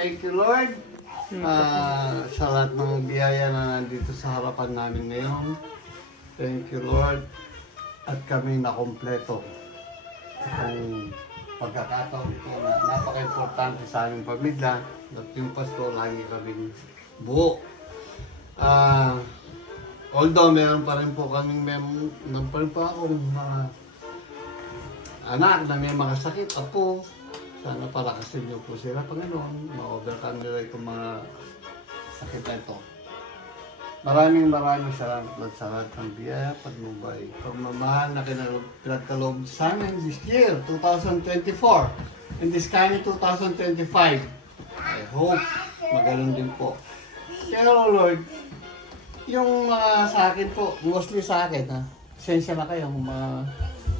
thank you Lord. Sa lahat ng biyaya na nandito sa harapan namin ngayon. Thank you Lord. At kami nakompleto. Ang pagkakataon ito na napaka-importante sa aming pamilya. At yung Pasko, lagi kaming buo. Although meron pa rin po kaming akong mga anak na may mga sakit, apo. Sana palakasin niyo po sila, Panginoon. Ma-overcome nila itong mga sakit na ito. Maraming salamat sa lahat ng biyaya, patnubay. Pagmamahal na pinagkaloob sa amin this year, 2024. And this coming 2025. I hope magaling din po. Pero Lord, yung sa akin po, mostly sa akin, sensya na kayo, mga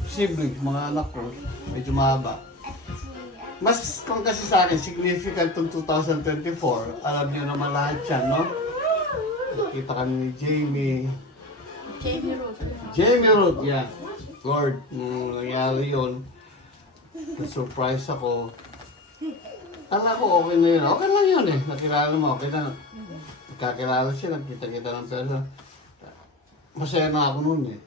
siblings, mga anak ko, medyo mahaba. Mas kung kasi sa akin, significant itong 2024, alam niyo naman lahat yan, no? Kita kami ni Jamie Root, yeah. Lord, nung nangyari yun, na-surprise ako. Kala ko okay na yun. Okay lang yun eh. Nakilala mo, okay na. Kakilala siya, nakita-kita ng person. Masaya na ako noon eh.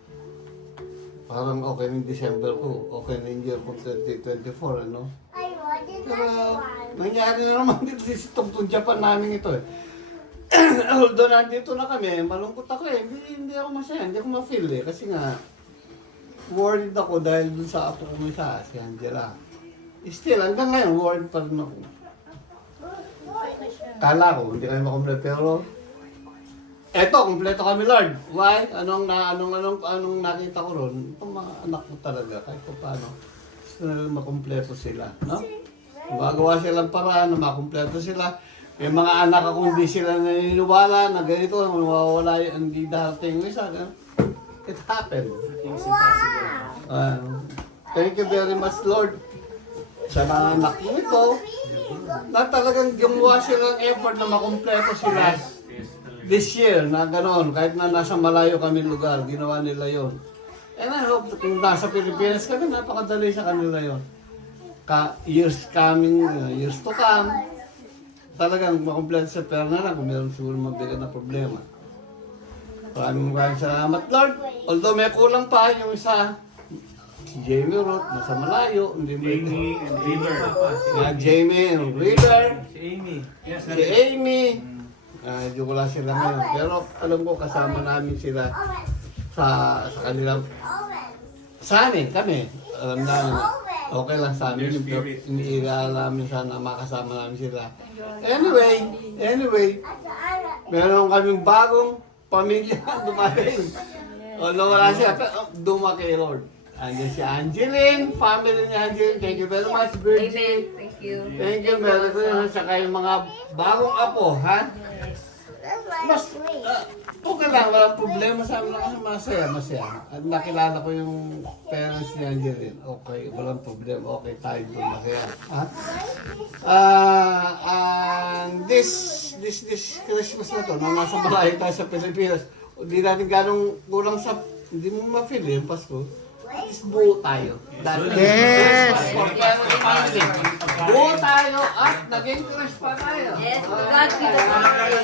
Parang okay na yung December ko, okay na yung year ko 2024, ano? Pero nangyari na naman dito sa tungtong Japan namin ito eh. Although nandito na kami, malungkot ako eh. Hindi ako masaya, hindi ako ma-feel eh. Kasi nga, worried ako dahil dun sa apo ko isa, si Angela. Still, hanggang ngayon, worried pa rin ako. Kala ko, hindi kami makumpleto, pero eto, kumpleto kami, Lord. Why? Anong nakita ko ron? Itong mga anak ko talaga, kahit pa paano, gusto na makumpleto sila, no? Gumagawa silang paraan na makumpleto sila. May mga anak ako hindi sila naniniwala na ganito, mawawala yung hindi darating yung isa. It happened. Thank you very much, Lord. Sa mga anak ko ito, na talagang gumawa sila ng effort na makumpleto sila this year, na gano'n, kahit na nasa malayo kami lugar, ginawa nila yon. And I hope kung nasa Pilipinas kami, napakadali sa kanila yon. Years to come, talagang makumpleto sa pera na lang kung meron siguro mabigat na problema. Maraming salamat, Lord. Although may kulang pa yung isa, si Jamie Root, nasa malayo. Jamie and River. Jamie and River. Si Amy. Yes, Si Amy. Medyo wala sila ngayon. Pero alam ko kasama namin sila sa kanilang... Sa amin, kami. Alam namin. Okay lang sa amin. Iniiral namin sana makasama namin sila. Anyway. Meron kaming bagong pamilya dumating. Although wala siya, dumaki, Lord. Andiyan si Angeline, family ni Angeline. Thank you very much, Virgin. Amen. Thank you. Thank you very much. Saka yung mga bagong apo, ha? Mas, okay lang, walang problema sa amin lang. Masaya. At nakilala ko yung parents ni Angeline. Okay, walang problema. Okay, tayo doon, masaya. Ha? And this Christmas na to, na nasa malayo tayo sa Pilipinas, hindi natin ganong kulang sa, hindi mo ma-feel yung Pasko. At least buo tayo. Yes! Buo tayo at naging Christ pa tayo. Yes, to God be the glory.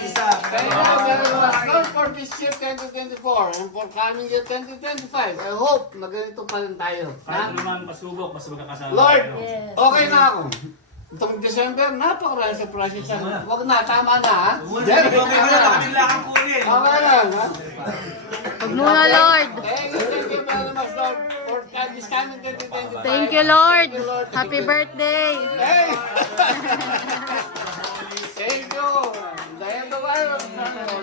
Don't for this year 2024 and for coming year 2025. I hope na ganito pa rin tayo. Kahit naman pasubok, mas magkakasama. Lord, Yes. okay na ako. Itong December, napakarami sa process. Huwag na, tama na ha. Okay na, kanila kang kunin. Okay lang ha. Huwag muna, Lord. Thank you very much, Lord. For this coming 2025. Thank you, Lord. Happy birthday. Hey! Thank you. The end of our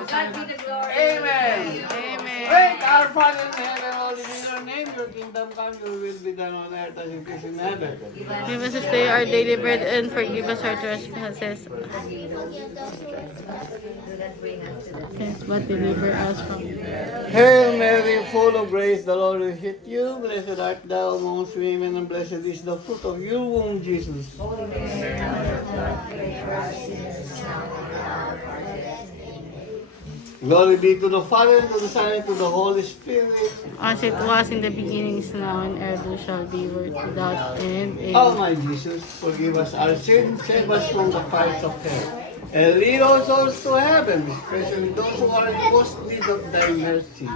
God be the glory. Amen. Amen. Great, our Father in heaven, holy be your name. Your kingdom come, your will be done on earth as it is in heaven. Give us this day our daily bread and forgive us our trespasses. Yes, but deliver us from evil. Hail Mary, full of grace, the Lord is with you. Blessed art thou amongst women, and blessed is the fruit of your womb, Jesus. Glory be to the Father, to the Son, and to the Holy Spirit. As it was in the beginning, is now, and ever shall be, world without end. Oh Amen. my Jesus, forgive us our sins, save us from the fires of hell, and lead all souls to heaven, especially those who are in most need of thy mercy.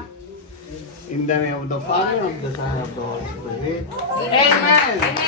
In the name of the Father, of the Son, and of the Holy Spirit. Amen.